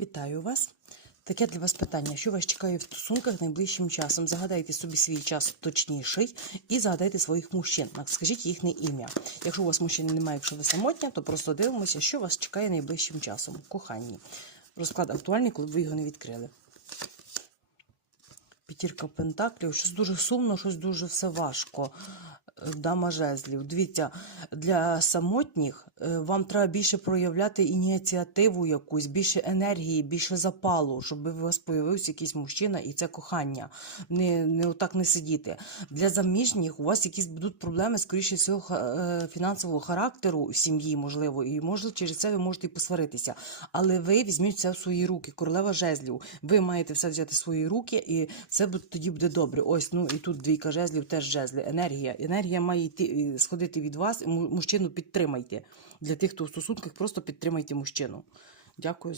Вітаю вас. Таке для вас питання, що вас чекає в стосунках найближчим часом. Загадайте собі свій час точніший і загадайте своїх мужчин. Скажіть їхнє ім'я. Якщо у вас мужчини немає, якщо ви самотня, то просто дивимося, що вас чекає найближчим часом. Коханні. Розклад актуальний, коли б ви його не відкрили. П'ятірка пентаклів, щось дуже сумно, щось дуже все важко. Дама жезлів. Дивіться, для самотніх е, вам треба більше проявляти ініціативу якусь, більше енергії, більше запалу, щоб у вас появився якийсь мужчина і це кохання. Не, не отак не сидіти. Для заміжніх у вас якісь будуть проблеми, скоріше всього, е, фінансового характеру в сім'ї, можливо, і можливо через це ви можете і посваритися. Але ви візьміть все в свої руки. Королева жезлів. Ви маєте все взяти в свої руки, і все тоді буде добре. Ось ну і тут двійка жезлів, теж жезли. Енергія. Енергія має йти сходити від вас. Му- Мужчину підтримайте. Для тих, хто в стосунках, просто підтримайте мужчину. Дякую.